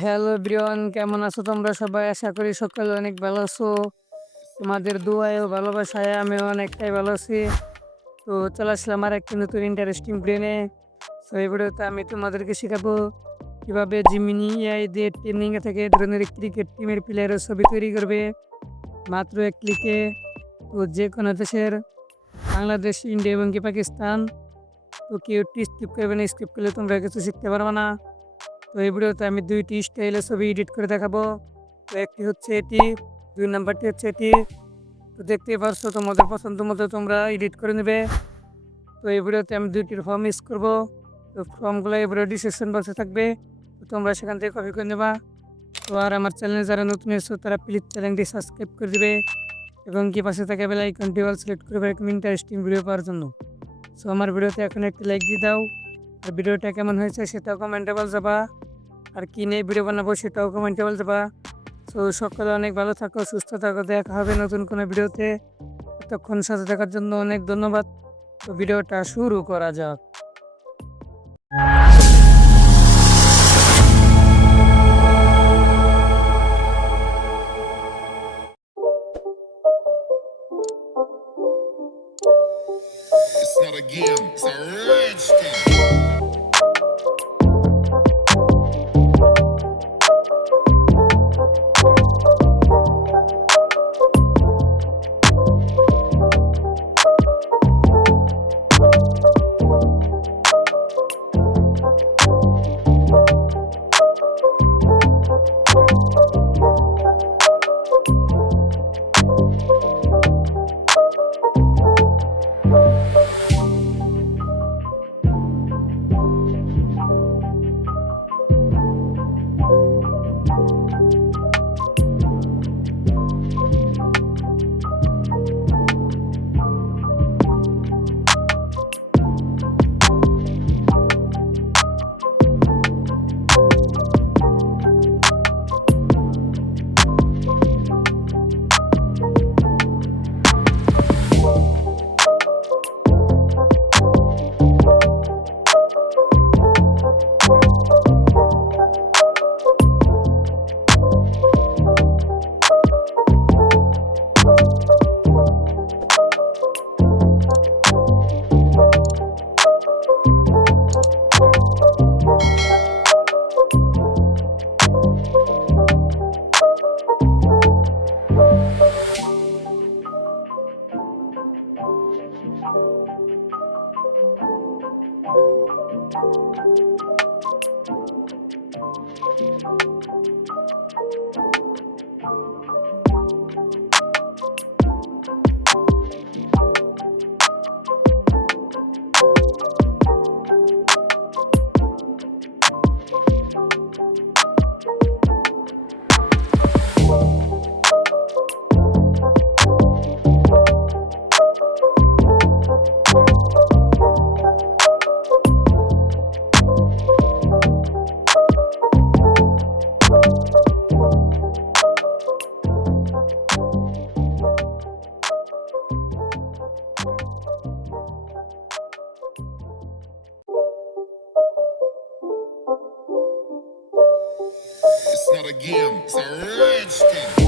Hello everyone, কেমন আছো তোমরা সবাই? আশা করি সকলে অনেক ভালো আছো। তোমাদের দোয়ায় ও ভালোবাসায় আমিও অনেকটাই ভালো আছি। তো চলে আসলাম আর একটা নতুন ইন্টারেস্টিং ব্রেনে। তো এই ভিডিওতে আমি তোমাদেরকে শেখাবো কিভাবে জিমিনি এআই দিয়ে ট্রেনিংয়ে থেকে এই ধরনের ক্রিকেট টিমের প্লেয়ারের ছবি তৈরি করবে মাত্র এক ক্লিকে। তো যে কোনো দেশের, বাংলাদেশ, ইন্ডিয়া এবং কি পাকিস্তান। তো কেউ স্কিপ করবে না, স্কিপ করলে তোমরা কিছু শিখতে পারবে না। তো এই ভিডিওতে আমি দুইটি স্টাইলে ছবি এডিট করে দেখাবো। তো একটি হচ্ছে এটি, দুই নাম্বারটি হচ্ছে এটি। তো দেখতেই পারছো, তোমাদের পছন্দ মতো তোমরা এডিট করে নেবে। তো এই ভিডিওতে আমি দুইটির ফর্ম ইউজ করবো। তো ফর্মগুলো এই ভিডিও ডিসক্রিপশন বক্সে থাকবে, তো তোমরা সেখান থেকে কপি করে নেবা। তো আর আমার চ্যানেলে যারা নতুন এসেছো তারা প্লিজ চ্যানেলটি সাবস্ক্রাইব করে দিবে এবং কি পাশে থাকা বেল আইকনটি অল সিলেক্ট করবে এরকম ইন্টারেস্টিং ভিডিও পাওয়ার জন্য। সো আমার ভিডিওতে এখন একটি লাইক দিয়ে দাও, আর ভিডিওটা কেমন হয়েছে সেটাও কমেন্টে বল যাবা, আর কি নিয়ে ভিডিও বানাবো সেটাও কমেন্টে বলতে পারবা। তো সকলে অনেক ভালো থাকো, সুস্থ থাকো, দেখা হবে নতুন কোনো ভিডিওতে। এতক্ষণ সাথে থাকার জন্য অনেক ধন্যবাদ। তো ভিডিওটা শুরু করা যাক। It's not a game, it's a rich thing. It's not a game, it's a rich thing.